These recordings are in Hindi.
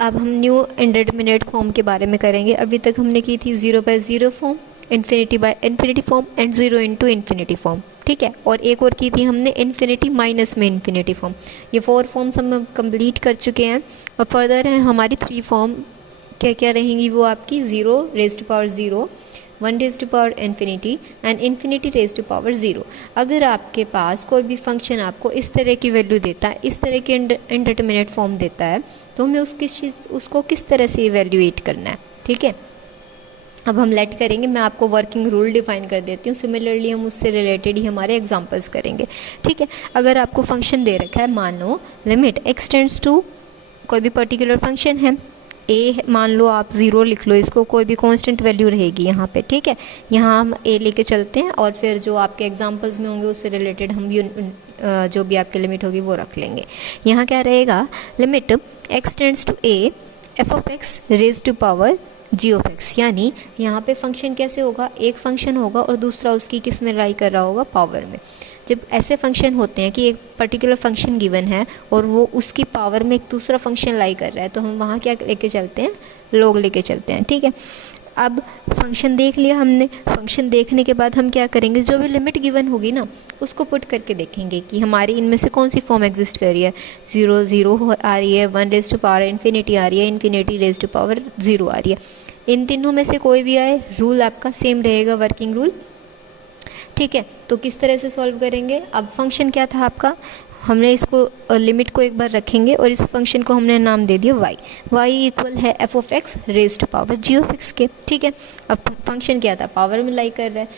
अब हम न्यू इंडिटरमिनेट फॉर्म के बारे में करेंगे। अभी तक हमने की थी 0/0 form, infinity by infinity form and 0 into infinity form, ठीक है। और एक और की थी हमने इन्फिनिटी माइनस में इन्फिनिटी फॉर्म। ये 4 फॉर्म्स हम कंप्लीट कर चुके हैं। और फर्दर है हमारी 3 फॉर्म, क्या क्या रहेंगी वो आपकी 0 raise to power 0, 1 raise to power infinity and infinity raise to power 0। अगर आपके पास कोई भी फंक्शन आपको इस तरह की वैल्यू देता है, इस तरह के इंडिटरमिनेट फॉर्म देता है, तो हमें उसको किस तरह से इवेल्युएट करना है, ठीक है। अब हम लेट करेंगे, मैं आपको वर्किंग रूल डिफाइन कर देती हूँ। सिमिलरली हम उससे रिलेटेड ही हमारे एग्जांपल्स करेंगे, ठीक है। अगर आपको फंक्शन दे रखा है, मान लो लिमिट एक्स टेंड्स टू कोई भी पर्टिकुलर फंक्शन है ए, मान लो आप 0 लिख लो इसको, कोई भी कांस्टेंट वैल्यू रहेगी यहाँ पे, ठीक है। यहाँ हम ए लेके चलते हैं और फिर जो आपके एग्जांपल्स में होंगे उससे रिलेटेड हम जो भी आपकी लिमिट होगी वो रख लेंगे। यहाँ क्या रहेगा, limit x tends to a f of x raise to power g of x. यानी यहाँ पे फंक्शन कैसे होगा, एक फंक्शन होगा और दूसरा उसकी किस में लाई कर रहा होगा, पावर में। जब ऐसे फंक्शन होते हैं कि एक पर्टिकुलर फंक्शन गिवन है और वो उसकी पावर में एक दूसरा फंक्शन लाई कर रहा है, तो हम वहाँ क्या लेके चलते हैं, लॉग लेके चलते हैं, ठीक है। अब फंक्शन देख लिया हमने। फंक्शन देखने के बाद हम क्या करेंगे, जो भी लिमिट गिवन होगी ना उसको पुट करके देखेंगे कि हमारी इनमें से कौन सी फॉर्म एग्जिस्ट कर रही है। 0 0 आ रही है, 1 रेज़ टू पावर इन्फिनिटी आ रही है, इन्फिनिटी रेज़ टू पावर 0 आ रही है। इन तीनों में से कोई भी आए, रूल आपका सेम रहेगा, वर्किंग रूल, ठीक है। तो किस तरह से सॉल्व करेंगे, अब फंक्शन क्या था आपका, हमने इसको लिमिट को एक बार रखेंगे और इस फंक्शन को हमने नाम दे दिया y इक्वल है f of x raise to power g of x के, ठीक है। अब फंक्शन क्या था, पावर में लाई कर रहा है,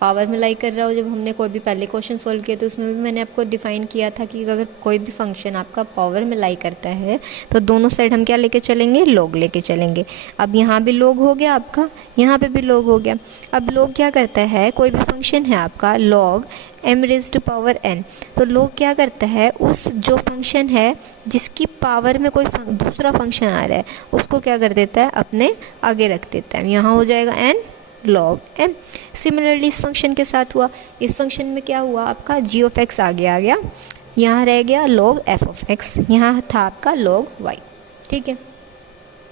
पावर में लाई कर रहा हो। जब हमने कोई भी पहले क्वेश्चन सॉल्व किया तो उसमें भी मैंने आपको डिफाइन किया था कि अगर कोई भी फंक्शन आपका पावर में लाई करता है तो दोनों साइड हम क्या लेके चलेंगे, लॉग लेके चलेंगे। अब यहाँ भी लॉग हो गया आपका, यहाँ पे भी लॉग हो गया। अब लॉग क्या करता है, कोई भी फंक्शन है आपका log m raise to power n, तो लॉग क्या करता है, उस जो फंक्शन है जिसकी पावर में कोई दूसरा फंक्शन आ रहा है उसको क्या कर देता है, अपने आगे रख देता है। यहाँ हो जाएगा n log m। सिमिलरली इस फंक्शन के साथ हुआ, इस फंक्शन में क्या हुआ आपका, g ऑफ x आगे आ गया, यहाँ रह गया log f ऑफ x, यहाँ था आपका log y, ठीक है।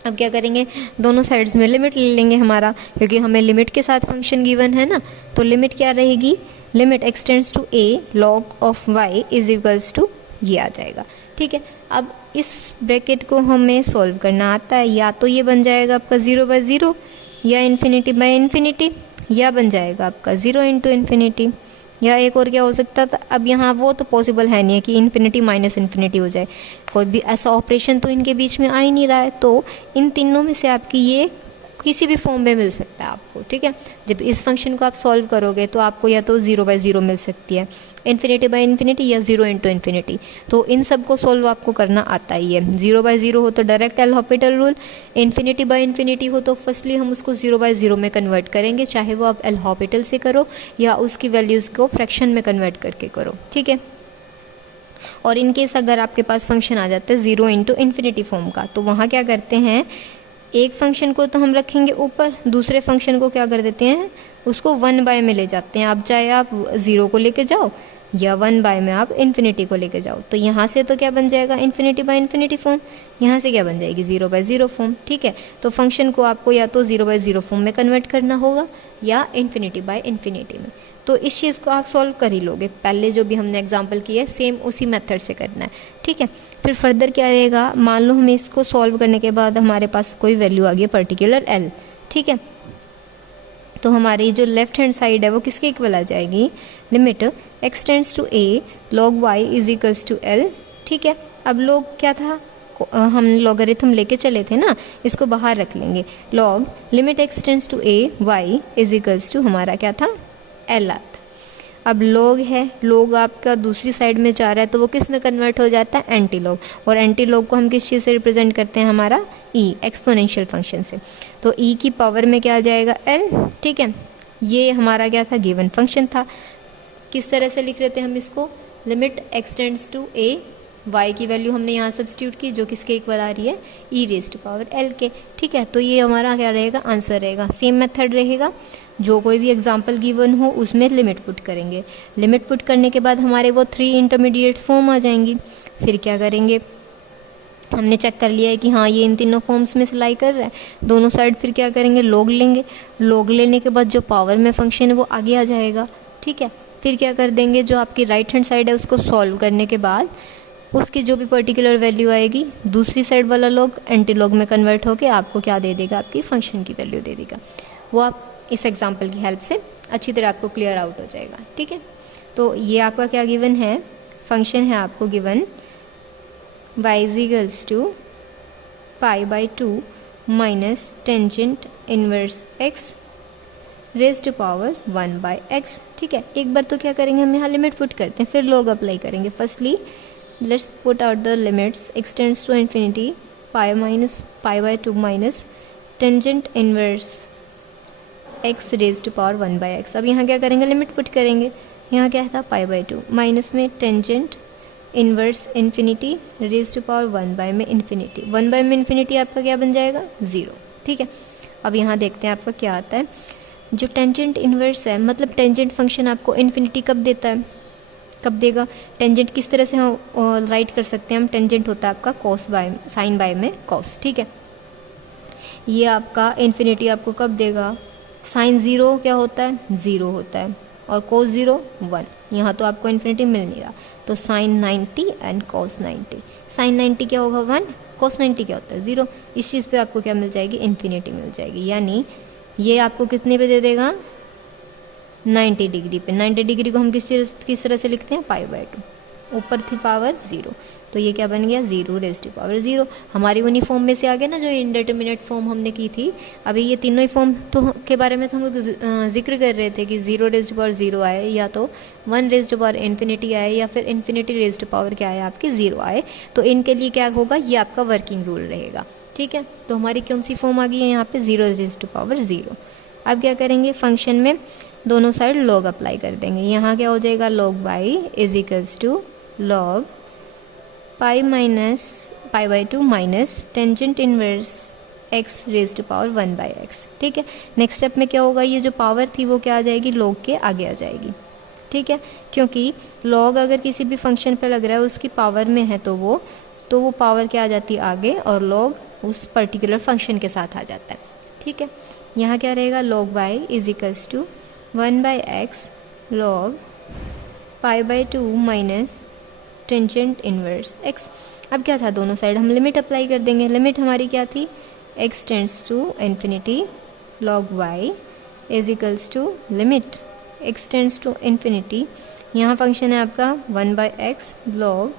अब क्या करेंगे, दोनों साइड्स में लिमिट ले लेंगे हमारा, क्योंकि हमें लिमिट के साथ फंक्शन गिवन है ना, तो लिमिट क्या रहेगी, limit x tends to a log of y is equals to ये आ जाएगा, ठीक है। अब इस ब्रैकेट को हमें सॉल्व करना आता है, या तो ये बन जाएगा आपका 0/0 या इन्फिनिटी बाय इन्फिनिटी, या बन जाएगा आपका 0 इंटू इन्फिनिटी, या एक और क्या हो सकता था। अब यहाँ वो तो पॉसिबल है नहीं है कि इन्फिनिटी माइनस इन्फिनिटी हो जाए, कोई भी ऐसा ऑपरेशन तो इनके बीच में आ ही नहीं रहा है। तो इन तीनों में से आपकी ये किसी भी फॉर्म में मिल सकता है आपको, ठीक है। जब इस फंक्शन को आप सॉल्व करोगे तो आपको या तो 0/0 मिल सकती है, इन्फिनिटी बाय इन्फिनिटी, या 0 इंटू इन्फिनिटी। तो इन सब को सॉल्व आपको करना आता ही है। 0/0 हो तो direct L Hôpital rule, infinity by infinity हो तो फर्स्टली हम उसको 0/0 में कन्वर्ट करेंगे, चाहे वो आप एल हॉपिटल से करो या उसकी वैल्यूज़ को फ्रैक्शन में कन्वर्ट करके करो, ठीक है। और इन केस अगर आपके पास फंक्शन आ जाता है 0 इंटू इन्फिनिटी फॉर्म का, तो वहाँ क्या करते हैं, एक फंक्शन को तो हम रखेंगे ऊपर, दूसरे फंक्शन को क्या कर देते हैं, उसको 1/, में ले जाते हैं। आप चाहे आप 0 को लेके जाओ या 1/, में आप इन्फिनिटी को लेके जाओ, तो यहाँ से तो क्या बन जाएगा, इन्फिनिटी बाय इन्फिनिटी फॉर्म, यहाँ से क्या बन जाएगी, 0/0 फॉर्म, ठीक है। तो फंक्शन को आपको या तो 0/0 फॉर्म में कन्वर्ट करना होगा या इन्फिनिटी बाय इन्फिनिटी में। तो इस चीज़ को आप सॉल्व कर ही लोगे, पहले जो भी हमने एग्जांपल किया है सेम उसी मेथड से करना है, ठीक है। फिर फर्दर क्या रहेगा, मान लो हमें इसको सॉल्व करने के बाद हमारे पास कोई वैल्यू आ गई पर्टिकुलर l, ठीक है। तो हमारी जो लेफ्ट हैंड साइड है वो किसके इक्वल आ जाएगी, limit x tends to a log y is equals to l, ठीक है। अब log क्या था, हम लॉगरिथम लेके चले थे ना, इसको बाहर रख लेंगे, log limit x tends to a y is equals to हमारा क्या था, l आता। अब log है, log आपका दूसरी साइड में जा रहा है तो वो किस में कन्वर्ट हो जाता है, एंटी लॉग, और एंटी लॉग को हम किस चीज़ से रिप्रेजेंट करते हैं, हमारा e एक्सपोनेंशियल फंक्शन से। तो e की पावर में क्या आ जाएगा, l, ठीक है। ये हमारा क्या था, गिवन फंक्शन था। किस तरह से लिख रहे थे हम इसको, limit x tends to a y की वैल्यू हमने यहाँ सब्स्टिट्यूट की, जो किसके इक्वल आ रही है, e raise to power l के, ठीक है। तो ये हमारा क्या रहेगा, आंसर रहेगा। सेम मेथड रहेगा, जो कोई भी एग्जांपल गिवन हो उसमें लिमिट पुट करेंगे। लिमिट पुट करने के बाद हमारे वो 3 इंटरमीडिएट फॉर्म आ जाएंगी। फिर क्या करेंगे, हमने चेक कर लिया है कि हाँ ये इन तीनों फॉर्म्स में से लाई कर रहा है। दोनों साइड फिर क्या करेंगे, लॉग लेंगे। लॉग लेने के बाद जो पावर में फंक्शन है वो आगे आ जाएगा, ठीक है। फिर क्या कर देंगे, जो आपकी राइट हैंड साइड है उसको सॉल्व करने के बाद उसकी जो भी पर्टिकुलर वैल्यू आएगी दूसरी साइड वाला लॉग एंटी लॉग में कन्वर्ट होकर आपको क्या दे देगा, आपकी फंक्शन की वैल्यू दे देगा। वो आप इस एग्जाम्पल की हेल्प से अच्छी तरह आपको क्लियर आउट हो जाएगा, ठीक है। तो ये आपका क्या गिवन है, फंक्शन है आपको given y is equals to pi/2 minus tangent inverse x raised to power 1/x, ठीक है। एक बार तो क्या करेंगे, हम यहाँ लिमिट पुट करते हैं, फिर log अप्लाई करेंगे। Firstly let's put out the limits, x tends to infinity pi/2 minus tangent inverse x raise to power 1/x। अब यहाँ क्या करेंगे, लिमिट पुट करेंगे। यहाँ क्या था, pi/2 माइनस में tangent inverse infinity raise to power 1 में इन्फिनिटी। 1 में इन्फिनिटी आपका क्या बन जाएगा, 0, ठीक है। अब यहाँ देखते हैं आपका क्या आता है। जो टेंजेंट इनवर्स है, मतलब टेंजेंट फंक्शन आपको इन्फिनिटी कब देता है, कब देगा। टेंजेंट किस तरह से हम राइट कर सकते हैं, हम टेंजेंट होता है आपका कॉस बाय साइन बाय में कॉस, ठीक है। ये आपका इन्फिनिटी आपको कब देगा, साइन 0 क्या होता है, 0 होता है, और कोस 0 1। यहाँ तो आपको इन्फिनिटी मिल नहीं रहा, तो साइन 90 एंड कोस 90। साइन 90 क्या होगा 1, कोस 90 क्या होता है 0। इस चीज़ पे आपको क्या मिल जाएगी, इन्फिनिटी मिल जाएगी। यानी ये आपको कितने पे दे देगा, 90 डिग्री पे। 90 डिग्री को हम किस तरह से लिखते हैं, pi/2, ऊपर थी पावर 0, तो ये क्या बन गया, 0 रेज टू पावर 0। हमारी उन्हीं फॉर्म में से आ गया ना जो इंडेटर्मिनेट फॉर्म हमने की थी। अभी ये तीनों ही फॉर्म तो के बारे में तो हम जिक्र कर रहे थे कि 0 रेज टू पावर 0 आए, या तो 1 रेज टू पावर इन्फिनिटी आए, या फिर इन्फिनिटी रेज टू पावर क्या आए, आपकी 0 आए। तो इनके लिए क्या होगा, ये आपका वर्किंग रूल रहेगा, ठीक है। तो हमारी कौन सी फॉर्म आ गई है यहाँ पे, 0 रेज टू पावर 0। अब क्या करेंगे, फंक्शन में दोनों साइड लॉग अप्लाई कर देंगे। यहाँ क्या हो जाएगा, log y is equals to log pi/2 minus tangent inverse x raise to power 1/x, ठीक है। नेक्स्ट स्टेप में क्या होगा, ये जो पावर थी वो क्या आ जाएगी, log के आगे आ जाएगी, ठीक है। क्योंकि log अगर किसी भी फंक्शन पे लग रहा है उसकी पावर में है तो वो पावर क्या आ जाती है आगे, और log उस पर्टिकुलर फंक्शन के साथ आ जाता है, ठीक है। यहाँ क्या रहेगा, log y is equals to 1/x log pi/2 minus tangent inverse x। अब क्या था, दोनों साइड हम लिमिट अप्लाई कर देंगे। लिमिट हमारी क्या थी, x tends to infinity log y is equals to limit x tends to infinity, यहाँ फंक्शन है आपका 1/x log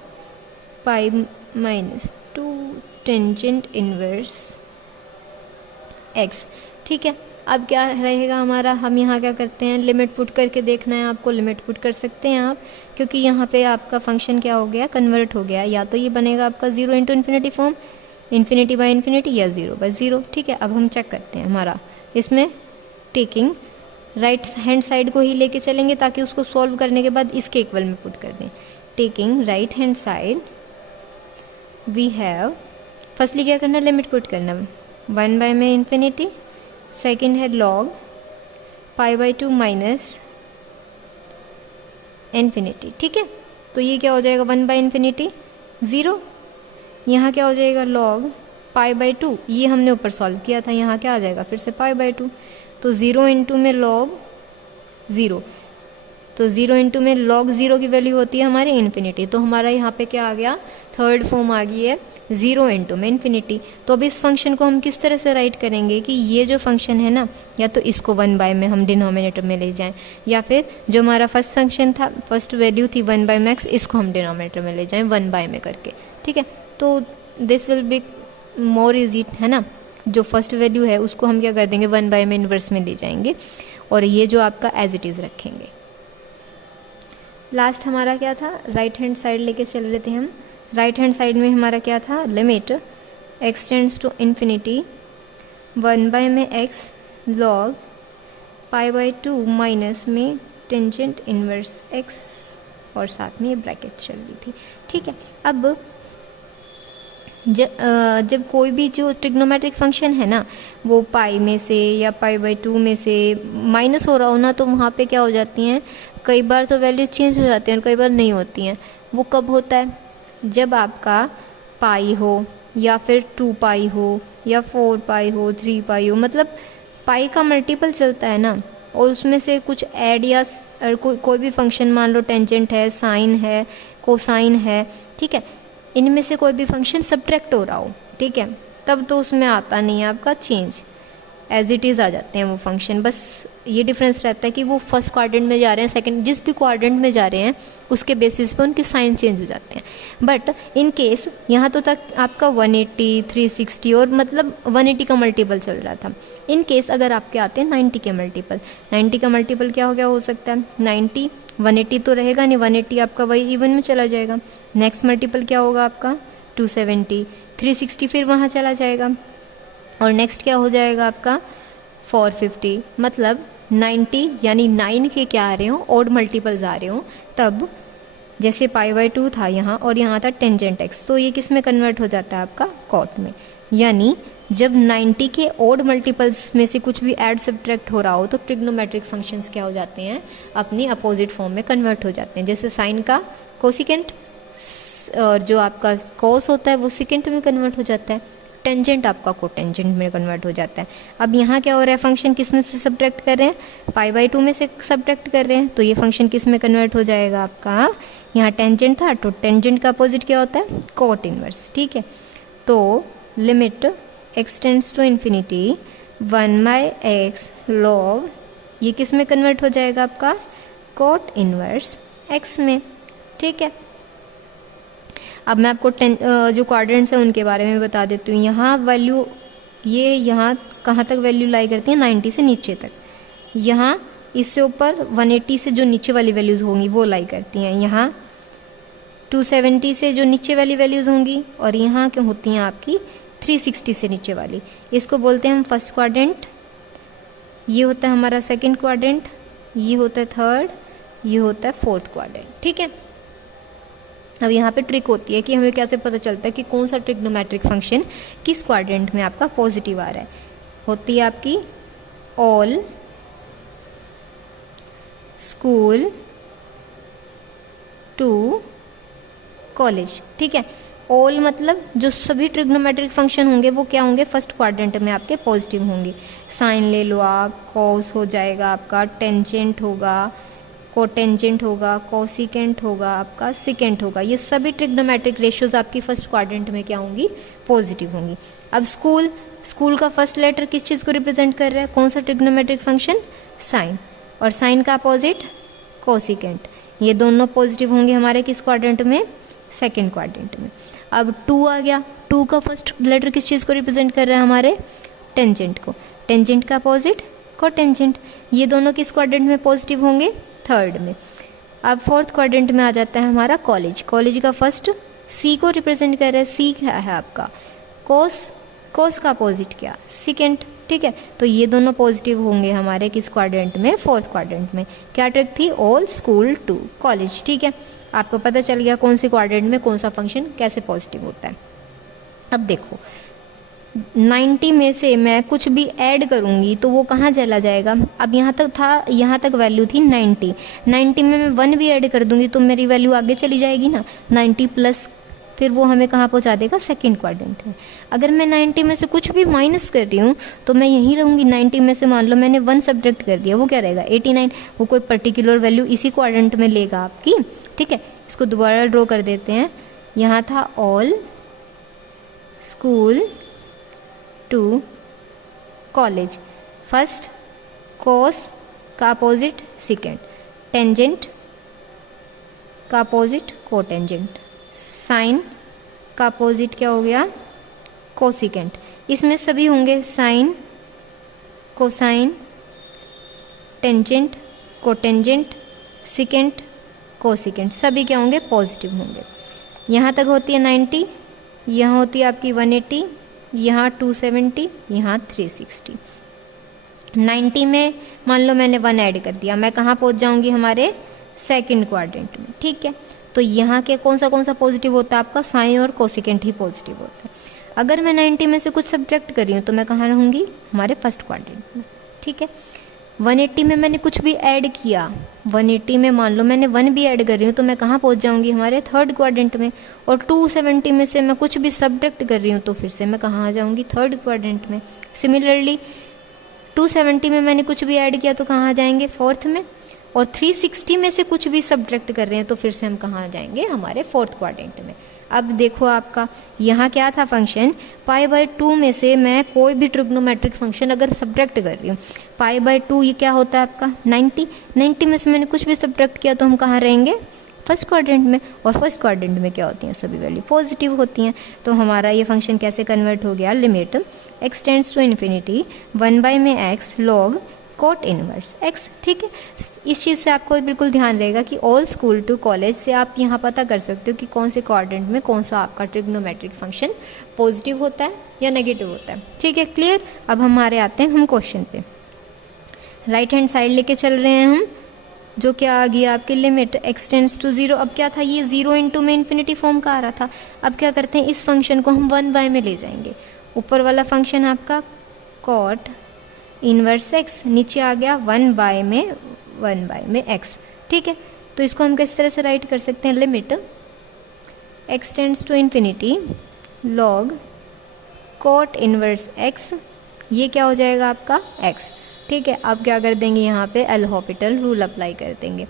pi/2 tangent inverse x, ठीक है। अब क्या रहेगा हमारा, हम यहाँ क्या करते हैं, लिमिट पुट करके देखना है आपको, लिमिट पुट कर सकते हैं आप, क्योंकि यहाँ पे आपका फंक्शन क्या हो गया, कन्वर्ट हो गया। या तो ये बनेगा आपका 0 into infinity form, infinity by infinity, या 0/0, ठीक है। अब हम चेक करते हैं हमारा इसमें, टेकिंग राइट हैंड साइड को ही लेके चलेंगे ताकि उसको सॉल्व करने के बाद इसके इक्वल में पुट कर दें। Taking right hand side we have, firstly क्या करना है, लिमिट पुट करना, 1 में इन्फिनिटी, सेकेंड है log pi/2 माइनस इन्फिनिटी, ठीक है। तो ये क्या हो जाएगा, 1 बाई इन्फिनिटी 0। यहाँ क्या हो जाएगा, log pi/2, ये हमने ऊपर सॉल्व किया था, यहाँ क्या आ जाएगा फिर से pi/2। तो 0 इंटू में log 0, तो 0 इंटू में log 0 की वैल्यू होती है हमारी इन्फिनिटी। तो हमारा यहाँ पे क्या आ गया, थर्ड फॉर्म आ गई है 0 इंटू में इन्फिनिटी। तो अब इस फंक्शन को हम किस तरह से राइट करेंगे कि ये जो फंक्शन है ना, या तो इसको 1 में हम डिनोमिनेटर में ले जाएं, या फिर जो हमारा फर्स्ट फंक्शन था, फर्स्ट वैल्यू थी 1/max, इसको हम डिनोमिनेटर में ले जाएं 1 में करके, ठीक है। तो this will be more easy, है ना। जो फर्स्ट वैल्यू है उसको हम क्या कर देंगे, 1 में इन्वर्स में ले जाएंगे, और ये जो आपका एज इट इज़ रखेंगे। लास्ट हमारा क्या था, राइट हैंड साइड लेके चल रहे थे हम। राइट हैंड साइड में हमारा क्या था, limit x tends to infinity 1 में x log pi/2 माइनस में टेंजेंट इनवर्स x, और साथ में ये ब्रैकेट चल रही थी, ठीक है। अब जब कोई भी जो ट्रिग्नोमेट्रिक फंक्शन है ना, वो पाई में से या pi/2 में से माइनस हो रहा हो ना, तो वहाँ पे क्या हो जाती हैं, कई बार तो वैल्यू चेंज हो जाती हैं और कई बार नहीं होती हैं। वो कब होता है, जब आपका पाई हो या फिर 2 पाई हो या 4 पाई हो 3 पाई हो, मतलब पाई का मल्टीपल चलता है ना, और उसमें से कुछ ऐड या कोई भी फंक्शन मान लो टेंजेंट है, साइन है, कोसाइन है, ठीक है, इनमें से कोई भी फंक्शन सब्ट्रैक्ट हो रहा हो, ठीक है, तब तो उसमें आता नहीं है आपका चेंज, एज इट इज़ आ जाते हैं वो फंक्शन। बस ये डिफरेंस रहता है कि वो फर्स्ट क्वाड्रेंट में जा रहे हैं, सेकंड, जिस भी क्वाड्रेंट में जा रहे हैं उसके बेसिस पे उनके साइन चेंज हो जाते हैं। बट इन केस यहाँ तो तक आपका 180, 360 और मतलब 180 का मल्टीपल चल रहा था। इन केस अगर आपके आते हैं 90 के मल्टीपल, 90 का मल्टीपल क्या हो गया हो सकता है 90, 180 तो रहेगा नहीं, 180 आपका वही इवन में चला जाएगा। नेक्स्ट मल्टीपल क्या होगा आपका 270, 360 फिर वहाँ चला जाएगा, और नेक्स्ट क्या हो जाएगा आपका 450, मतलब 90 यानी 9 के क्या आ रहे हो ऑड मल्टीपल्स आ रहे हो, तब जैसे π/2 था यहाँ और यहाँ था टेंजेंट x, तो ये किस में कन्वर्ट हो जाता है आपका कॉट में। यानी जब 90 के ऑड मल्टीपल्स में से कुछ भी ऐड सब्ट्रैक्ट हो रहा हो तो ट्रिग्नोमेट्रिक फंक्शंस क्या हो जाते हैं, अपनी अपोजिट फॉर्म में कन्वर्ट हो जाते हैं। जैसे साइन का कोसिकेंट और जो आपका कॉस होता है वो सिकेंट में कन्वर्ट हो जाता है, टेंजेंट आपका कोटेंजेंट में कन्वर्ट हो जाता है। अब यहाँ क्या हो रहा है, फंक्शन किस में से सब्ट्रैक्ट कर रहे हैं, π/2 में से सब्ट्रैक्ट कर रहे हैं, तो ये फंक्शन किस में कन्वर्ट हो जाएगा आपका, यहाँ टेंजेंट था तो टेंजेंट का अपोजिट क्या होता है कोट इनवर्स, ठीक है। तो limit x tends to infinity 1/x log, ये किस में कन्वर्ट हो जाएगा आपका कोट इनवर्स x में, ठीक है। अब मैं आपको जो क्वाड्रेंट्स हैं उनके बारे में बता देती हूँ। यहाँ वैल्यू ये यहाँ कहाँ तक वैल्यू लाई करती है 90 से नीचे तक, यहाँ इससे ऊपर 180 से जो नीचे वाली वैल्यूज़ होंगी वो लाई करती हैं, यहाँ 270 से जो नीचे वाली वैल्यूज़ होंगी, और यहाँ क्यों होती हैं आपकी 360 से नीचे वाली। इसको बोलते हैं हम फर्स्ट क्वाड्रेंट, ये होता है हमारा सेकेंड क्वाड्रेंट, ये होता है थर्ड, ये होता है फोर्थ क्वाड्रेंट, ठीक है। अब यहाँ पे ट्रिक होती है कि हमें कैसे पता चलता है कि कौन सा ट्रिग्नोमेट्रिक फंक्शन किस क्वाड्रेंट में आपका पॉजिटिव आ रहा है। होती है आपकी ऑल स्कूल टू कॉलेज, ठीक है। ऑल मतलब जो सभी ट्रिग्नोमेट्रिक फंक्शन होंगे वो क्या होंगे, फर्स्ट क्वाड्रेंट में आपके पॉजिटिव होंगे। साइन ले लो आप, कॉस हो जाएगा आपका, टेंजेंट होगा, कोटेंजेंट होगा, कोसिकेंट होगा, आपका सिकेंट होगा, ये सभी ट्रिग्नोमेट्रिक रेशियोज आपकी फर्स्ट क्वाड्रेंट में क्या होंगी, पॉजिटिव होंगी। अब स्कूल का फर्स्ट लेटर किस चीज़ को रिप्रेजेंट कर रहा है, कौन सा ट्रिग्नोमेट्रिक फंक्शन, साइन, और साइन का अपोजिट कोसिकेंट, ये दोनों पॉजिटिव होंगे हमारे किस क्वाड्रेंट में, सेकेंड क्वाड्रेंट में। अब 2 आ गया, 2 का फर्स्ट लेटर किस चीज़ को रिप्रेजेंट कर रहा है, हमारे टेंजेंट को, टेंजेंट का अपोजिट कोटेंजेंट, ये दोनों किस क्वाड्रेंट में पॉजिटिव होंगे, थर्ड में। अब फोर्थ क्वाड्रेंट में आ जाता है हमारा कॉलेज, कॉलेज का फर्स्ट सी को रिप्रेजेंट कर रहा है, सी क्या है आपका कोस का अपोजिट क्या, सिकेंट, ठीक है। तो ये दोनों पॉजिटिव होंगे हमारे किस क्वाड्रेंट में, फोर्थ क्वाड्रेंट में। क्या ट्रिक थी, ऑल स्कूल टू कॉलेज, ठीक है। आपको पता चल गया कौन सी क्वाड्रेंट में कौन सा फंक्शन कैसे पॉजिटिव होता है। अब देखो 90 में से मैं कुछ भी ऐड करूँगी तो वो कहाँ चला जाएगा, अब यहाँ तक था, यहाँ तक वैल्यू थी 90 में मैं 1 भी ऐड कर दूँगी तो मेरी वैल्यू आगे चली जाएगी ना, 90 प्लस, फिर वो हमें कहाँ पहुँचा देगा, सेकंड क्वाड्रेंट में। अगर मैं 90 में से कुछ भी माइनस कर रही हूँ तो मैं यहीं रहूँगी, 90 में से मान लो मैंने 1 सब्ट्रैक्ट कर दिया, वो क्या रहेगा 89, वो कोई पर्टिकुलर वैल्यू इसी क्वाड्रेंट में लेगा आपकी, ठीक है। इसको दोबारा ड्रॉ कर देते हैं, यहाँ था all school to college, first cos का अपोजिट सिकेंड, टेंजेंट का अपोजिट कोटेंजेंट, साइन का अपोजिट क्या हो गया, कोसिकेंट। इसमें सभी होंगे sine, cosine, tangent, cotangent, secant, cosecant, सभी क्या होंगे, पॉजिटिव होंगे। यहाँ तक होती है 90, यहाँ होती है आपकी 180, यहाँ 270, यहाँ 360। 90 में मान लो मैंने 1 ऐड कर दिया, मैं कहाँ पहुँच जाऊँगी, हमारे सेकंड क्वाड्रेंट में, ठीक है। तो यहाँ के कौन सा पॉजिटिव होता है आपका, साइन और कोसिकेंट ही पॉजिटिव होता है। अगर मैं 90 में से कुछ सब्ट्रैक्ट कर रही हूँ तो मैं कहाँ रहूँगी, हमारे फर्स्ट क्वाड्रेंट में, ठीक है। 180 में मैंने कुछ भी ऐड किया, 180 में मान लो मैंने 1 भी ऐड कर रही हूँ तो मैं कहाँ पहुँच जाऊँगी, हमारे थर्ड क्वाड्रेंट में। और 270 में से मैं कुछ भी सब्ट्रैक्ट कर रही हूँ तो फिर से मैं कहाँ आ जाऊँगी, थर्ड क्वाड्रेंट में। सिमिलरली 270 में मैंने कुछ भी ऐड किया तो कहाँ आ जाएंगे, फोर्थ में। और 360 में से कुछ भी सब्ट्रैक्ट कर रहे हैं तो फिर से हम कहाँ आ जाएंगे, हमारे फोर्थ क्वाड्रेंट में। अब देखो आपका यहाँ क्या था फंक्शन, π/2 में से मैं कोई भी ट्रिग्नोमेट्रिक फंक्शन अगर सब्ट्रैक्ट कर रही हूँ, π/2 ये क्या होता है आपका 90 में से मैंने कुछ भी सब्ट्रैक्ट किया तो हम कहाँ रहेंगे, फर्स्ट क्वाड्रेंट में। और फर्स्ट क्वाड्रेंट में क्या होती हैं, सभी वैल्यू पॉजिटिव होती हैं। तो हमारा ये फंक्शन कैसे कन्वर्ट हो गया, limit x tends to infinity 1/x log cot inverse x। ठीक है, इस चीज़ से आपको बिल्कुल ध्यान रहेगा कि ऑल स्कूल टू कॉलेज से आप यहाँ पता कर सकते हो कि कौन से क्वाड्रेंट में कौन सा आपका ट्रिग्नोमेट्रिक फंक्शन पॉजिटिव होता है या नेगेटिव होता है। ठीक है, क्लियर। अब हमारे आते हैं हम क्वेश्चन पे, राइट हैंड साइड लेके चल रहे हैं हम, जो क्या आ गया आपकी लिमिट x टेंड्स टू 0। अब क्या था, ये 0 इंटू में इन्फिनिटी फॉर्म का आ रहा था। अब क्या करते हैं, इस फंक्शन को हम 1/, में ले जाएंगे। ऊपर वाला फंक्शन आपका कॉट इनवर्स x, नीचे आ गया 1/, में x। ठीक है, तो इसको हम किस तरह से राइट कर सकते हैं, limit x tends to infinity log cot inverse x, ये क्या हो जाएगा आपका x। ठीक है, अब क्या कर देंगे, यहाँ पे एल हॉपिटल रूल अप्लाई कर देंगे।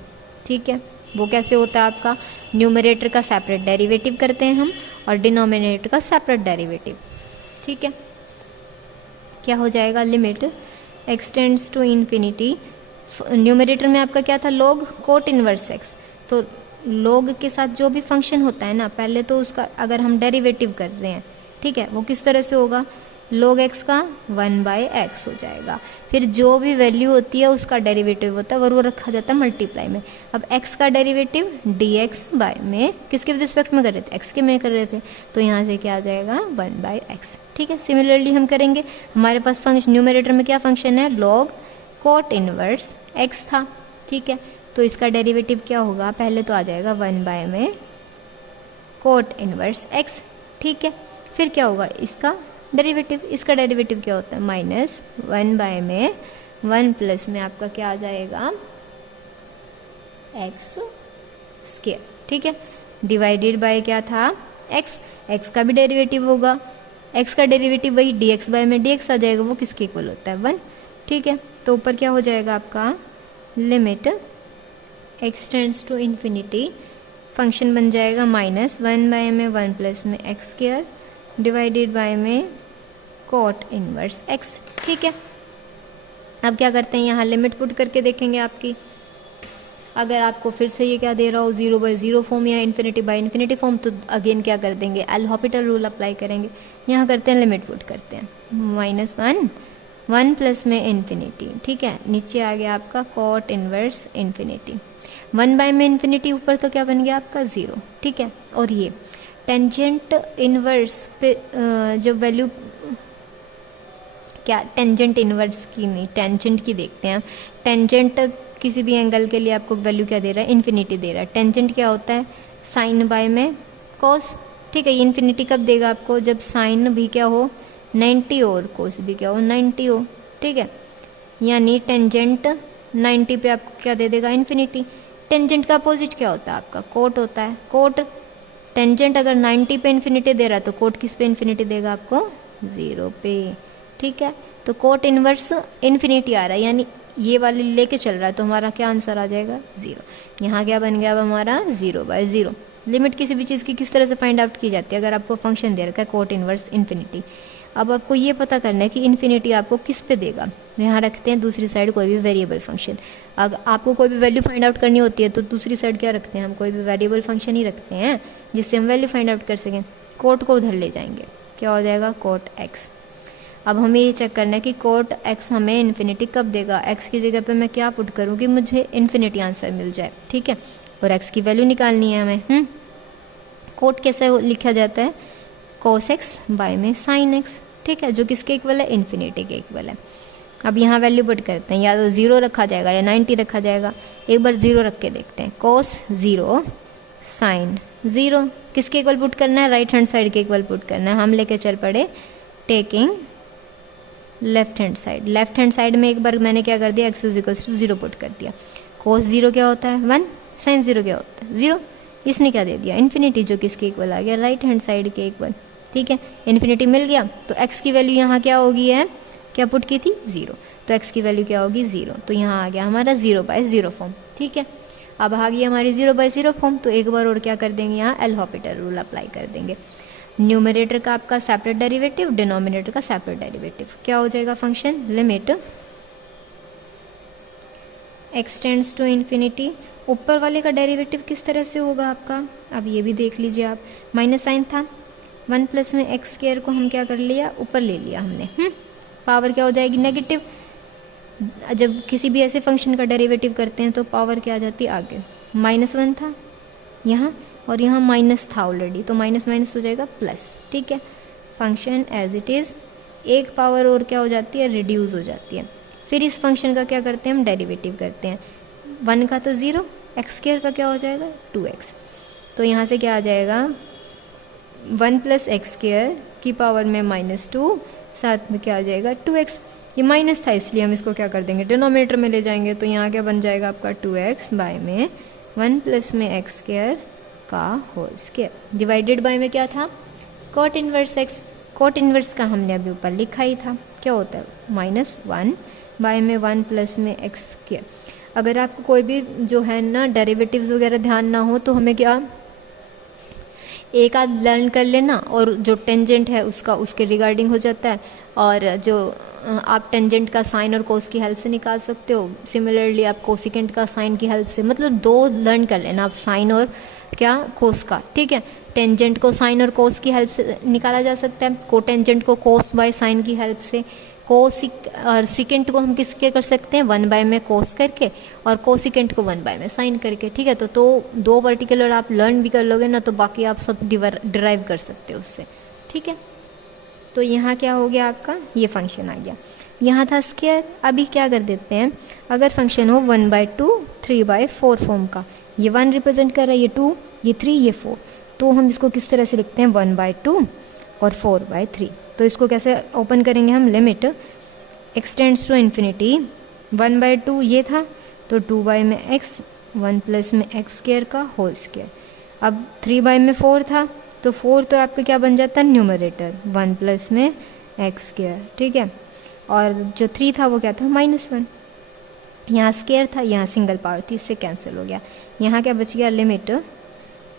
ठीक है, वो कैसे होता है आपका, न्यूमरेटर का सेपरेट डेरिवेटिव करते हैं हम और डिनोमिनेटर का सेपरेट डेरिवेटिव। ठीक है, क्या हो जाएगा, limit x tends to infinity, numerator में आपका क्या था, log कोट इनवर्स x। तो log के साथ जो भी फंक्शन होता है ना, पहले तो उसका अगर हम डेरिवेटिव कर रहे हैं, ठीक है, वो किस तरह से होगा, log x का 1/x हो जाएगा। फिर जो भी वैल्यू होती है उसका डेरिवेटिव होता है और वो रखा जाता है मल्टीप्लाई में। अब x का डेरिवेटिव dx में किसके रिस्पेक्ट में कर रहे थे, x के में कर रहे थे, तो यहाँ से क्या आ जाएगा 1/x। ठीक है, सिमिलरली हम करेंगे, हमारे पास फंक्शन न्यूमरेटर में क्या फंक्शन है, log कोट इनवर्स x था। ठीक है, तो इसका डेरिवेटिव क्या होगा, पहले तो आ जाएगा 1/, में कोट इनवर्स x। ठीक है, फिर क्या होगा, इसका डेरिवेटिव, इसका डेरिवेटिव क्या होता है, -1/, में 1 प्लस में आपका क्या आ जाएगा, x²। ठीक है, डिवाइडेड बाय क्या था, x का भी डेरिवेटिव होगा, x का डेरिवेटिव वही dx/, में dx आ जाएगा, वो किसके इक्वल होता है 1। ठीक है, तो ऊपर क्या हो जाएगा आपका, limit x tends to infinity, function बन जाएगा -1/, में 1 प्लस में x² डिवाइडेड बाय में कोट इनवर्स x। ठीक है, अब क्या करते हैं, यहाँ लिमिट पुट करके देखेंगे आपकी, अगर आपको फिर से ये क्या दे रहा हो 0/0 फॉर्म या इन्फिनिटी फॉर्म, तो अगेन क्या कर देंगे, एल हॉपिटल रूल अप्लाई करेंगे। यहाँ करते हैं लिमिट पुट करते हैं, -1 प्लस में इन्फिनिटी। ठीक है, नीचे आ गया आपका कोट इनवर्स इन्फिनिटी, 1/, में इन्फिनिटी, ऊपर तो क्या बन गया आपका 0। ठीक है, और ये टेंजेंट इनवर्स पे जब वैल्यू क्या, टेंजेंट इनवर्स की नहीं, टेंजेंट की देखते हैं। टेंजेंट किसी भी एंगल के लिए आपको वैल्यू क्या दे रहा है, इन्फिनिटी दे रहा है। टेंजेंट क्या होता है, साइन बाय में कॉस। ठीक है, ये इन्फिनिटी कब देगा आपको, जब साइन भी क्या हो 90 और कोस भी क्या हो 90 हो। ठीक है, यानी टेंजेंट 90 पे आपको क्या दे देगा, इन्फिनिटी। टेंजेंट का अपोजिट क्या होता है आपका, कोट होता है। कोट, टेंजेंट अगर 90 पे इन्फिनिटी दे रहा है तो कोट किस पे इन्फिनिटी देगा आपको, 0 पे। ठीक है, तो कोट इनवर्स इन्फिनिटी आ रहा है, यानी ये वाली लेके चल रहा है, तो हमारा क्या आंसर आ जाएगा 0। यहाँ क्या बन गया अब हमारा 0/0। लिमिट किसी भी चीज़ की किस तरह से फाइंड आउट की जाती है, अगर आपको फंक्शन दे रखा है कोट इनवर्स इन्फिनिटी, अब आपको ये पता करना है कि इन्फिनिटी आपको किस पे देगा। यहाँ रखते हैं दूसरी साइड कोई भी वेरिएबल फंक्शन। अगर आपको कोई भी वैल्यू फाइंड आउट करनी होती है तो दूसरी साइड क्या रखते हैं, हम कोई भी वेरिएबल फंक्शन ही रखते हैं जिससे हम वैल्यू फाइंड आउट कर सकें। कोट को उधर ले जाएंगे, क्या हो जाएगा, कोट x। अब हमें ये चेक करना है कि कोट x हमें इन्फिनिटी कब देगा। x की जगह पे मैं क्या पुट करूँ कि मुझे इन्फिनिटी आंसर मिल जाए। ठीक है, और x की वैल्यू निकालनी है हमें। कोट कैसे लिखा जाता है, cos x बाय में sin x। ठीक है, जो किसके इक्वल है, इन्फिनिटी के इक्वल है। अब यहाँ वैल्यू पुट करते हैं, या तो 0 रखा जाएगा या 90 रखा जाएगा। एक बार 0 रख के देखते हैं, cos 0 sin 0 किसके इक्वल पुट करना है, राइट हैंड साइड के इक्वल पुट करना है। हम लेके चल पड़े टेकिंग लेफ्ट हैंड साइड में एक बार मैंने क्या कर दिया, x इज 0 पुट कर दिया। cos 0 क्या होता है 1, sin 0 क्या होता है 0, इसने क्या दे दिया इन्फिनिटी, जो किसके इक्वल आ गया राइट हैंड साइड के इक्वल। ठीक है, इन्फिनिटी मिल गया तो x की वैल्यू यहाँ क्या होगी है, क्या पुट की थी 0, तो x की वैल्यू क्या होगी 0, तो यहाँ आ गया हमारा 0/0 फॉर्म। ठीक है, अब आ गई हमारी 0/0 फॉर्म, तो एक बार और क्या कर देंगे, यहाँ एल हॉपिटल रूल अप्लाई कर देंगे। न्यूमरेटर का आपका सेपरेट डेरिवेटिव, डिनोमिनेटर का सेपरेट डेरिवेटिव, क्या हो जाएगा function limit x tends to infinity. ऊपर वाले का डेरिवेटिव किस तरह से होगा आपका, अब ये भी देख लीजिए आप, माइनस साइन था, 1 प्लस में एक्स स्क्वायर को हम क्या कर लिया, ऊपर ले लिया हमने, पावर क्या हो जाएगी नेगेटिव। जब किसी भी ऐसे फंक्शन का डेरिवेटिव करते हैं तो पावर क्या आ जाती है आगे, -1 था यहाँ और यहाँ माइनस था ऑलरेडी, तो माइनस माइनस हो जाएगा प्लस। ठीक है, फंक्शन एज इट इज़, एक पावर और क्या हो जाती है रिड्यूस हो जाती है। फिर इस फंक्शन का क्या करते हैं हम, डेरिवेटिव करते हैं। 1 का तो 0, एक्स स्क्वायर का क्या हो जाएगा 2x, तो यहाँ से क्या आ जाएगा 1 प्लस एक्स स्क्वायर की पावर में -2, साथ में क्या आ जाएगा 2x। ये माइनस था इसलिए हम इसको क्या कर देंगे डिनोमिनेटर में ले जाएंगे, तो यहाँ क्या बन जाएगा आपका 2x बाय में 1 प्लस में एक्स स्क्वायर का होल स्क्वायर, डिवाइडेड बाय में क्या था cot inverse x। Cot inverse का हमने अभी ऊपर लिखा ही था, क्या होता है -1 बाय में 1 प्लस में एक्स स्क्वायर। अगर आपको कोई भी जो है ना डेरिवेटिव्स वगैरह ध्यान ना हो तो हमें क्या एक आध लर्न कर लेना, और जो टेंजेंट है उसका उसके रिगार्डिंग हो जाता है, और जो आप टेंजेंट का साइन और कोस की हेल्प से निकाल सकते हो। सिमिलरली आप कोसिकेंट का साइन की हेल्प से, मतलब 2 लर्न कर लेना आप, साइन और क्या कोस का। ठीक है, टेंजेंट को साइन और कोस की हेल्प से निकाला जा सकता है, कोटेंजेंट को कोस बाय साइन की हेल्प से, कोसिक और सिकेंट को हम किसके कर सकते हैं 1 बाय में कोस करके, और कोसिकेंट को 1 बाय में साइन करके। ठीक है, तो 2 पर्टिकुलर आप लर्न भी कर लोगे ना, तो बाकी आप सब डिराइव कर सकते हो उससे। ठीक है, तो यहाँ क्या हो गया आपका, ये फंक्शन आ गया। यहाँ था स्क्वायर, अभी क्या कर देते हैं, अगर फंक्शन हो 1/2 3/4 फॉर्म का, ये 1 रिप्रेजेंट कर रहा है, ये 2, ये 3, ये 4, तो हम इसको किस तरह से लिखते हैं 1/2 और 4/3। तो इसको कैसे ओपन करेंगे हम, limit x tends to infinity 1/2 ये था, तो 2 बाय में x, 1 प्लस में एक्स स्क्वायर का होल स्क्वायर। अब 3 बाय में 4 था, तो 4 तो आपका क्या बन जाता है न्यूमरेटर, 1 प्लस में एक्स स्क्वायर। ठीक है, और जो 3 था वो क्या था -1, यहाँ स्क्वायर था, यहाँ सिंगल पावर थी, इससे कैंसिल हो गया। यहाँ क्या बच गया, limit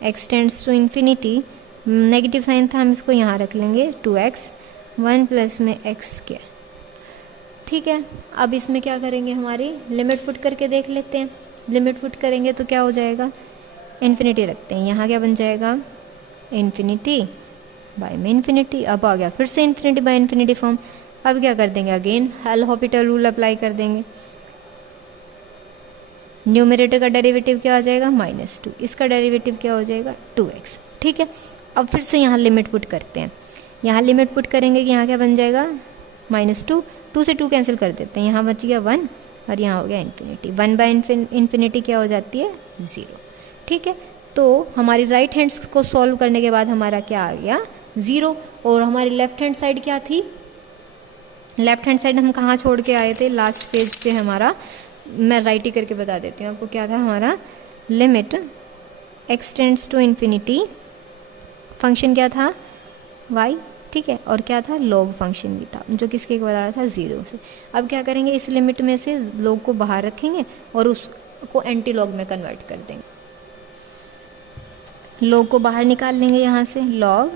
x tends to infinity, negative sign था, हम इसको यहाँ रख लेंगे 2x 1 प्लस में एक्स स्क्वायर। ठीक है, अब इसमें क्या करेंगे, हमारी लिमिट पुट करके देख लेते हैं। लिमिट पुट करेंगे तो क्या हो जाएगा, इन्फिनिटी रखते हैं, यहाँ क्या बन जाएगा इन्फिनिटी बाय में इन्फिनिटी। अब आ गया फिर से इन्फिनिटी बाय इन्फिनिटी फॉर्म। अब क्या कर देंगे, again L Hôpital rule apply कर देंगे। न्यूमरेटर का डेरिवेटिव क्या आ जाएगा -2, इसका डेरिवेटिव क्या हो जाएगा 2x। ठीक है, अब फिर से यहाँ लिमिट पुट करते हैं। यहाँ लिमिट पुट करेंगे कि यहाँ क्या बन जाएगा -2, 2 से 2 कैंसिल कर देते हैं, यहाँ बच गया 1 और यहाँ हो गया इन्फिनिटी। 1 बाय इन्फिनिटी क्या हो जाती है 0। ठीक है, तो हमारी राइट हैंड्स को सॉल्व करने के बाद हमारा क्या आ गया 0, और हमारी लेफ्ट हैंड साइड क्या थी, लेफ्ट हैंड साइड हम कहाँ छोड़ के आए थे, लास्ट पेज पे हमारा, मैं राइट ही करके बता देती हूँ आपको, क्या था हमारा limit x tends to infinity, function क्या था y। ठीक है, और क्या था लॉग फंक्शन भी था, जो किसके इक्वल आ रहा था 0 से। अब क्या करेंगे, इस लिमिट में से लॉग को बाहर रखेंगे और उसको एंटी लॉग में कन्वर्ट कर देंगे। लॉग को बाहर निकाल लेंगे यहाँ से, लॉग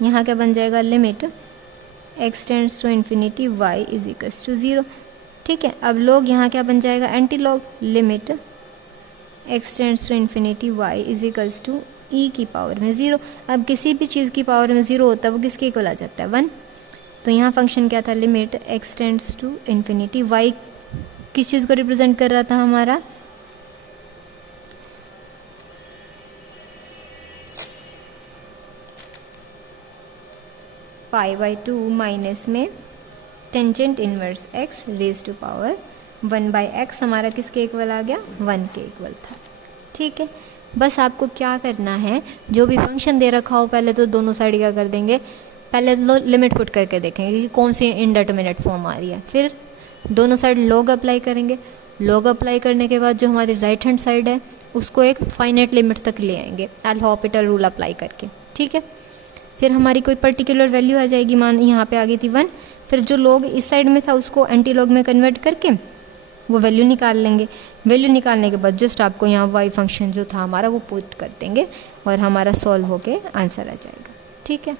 यहाँ क्या बन जाएगा, limit x tends to infinity y is equals to 0। ठीक है, अब लॉग यहाँ क्या बन जाएगा, anti log, limit x tends to infinity y is equals to e की पावर में 0। अब किसी भी चीज़ की पावर में 0 होता है वो किसके इक्वल आ जाता है 1। तो यहाँ फंक्शन क्या था, limit x tends to infinity y किस चीज़ को रिप्रेजेंट कर रहा था हमारा, π/2 माइनस में tangent inverse x raise to power 1/x, हमारा किसके इक्वल आ गया 1 के इक्वल था। ठीक है, बस आपको क्या करना है, जो भी फंक्शन दे रखा हो पहले तो दोनों साइड क्या कर देंगे पहले लिमिट पुट करके देखेंगे कि कौन सी इनडिटरमिनेट फॉर्म आ रही है, फिर दोनों साइड लॉग अप्लाई करेंगे। लॉग अप्लाई करने के बाद जो हमारी राइट हैंड साइड है उसको एक फाइनाइट लिमिट तक ले आएंगे एल हॉपिटल रूल अप्लाई करके, ठीक है। फिर हमारी कोई पर्टिकुलर वैल्यू आ जाएगी, मान यहाँ पे आ गई थी 1, फिर जो लॉग इस साइड में था उसको एंटी लॉग में कन्वर्ट करके वो वैल्यू निकाल लेंगे। वैल्यू निकालने के बाद जस्ट आपको यहाँ वाई फंक्शन जो था हमारा वो पुट कर देंगे और हमारा सॉल्व होके आंसर आ जाएगा, ठीक है।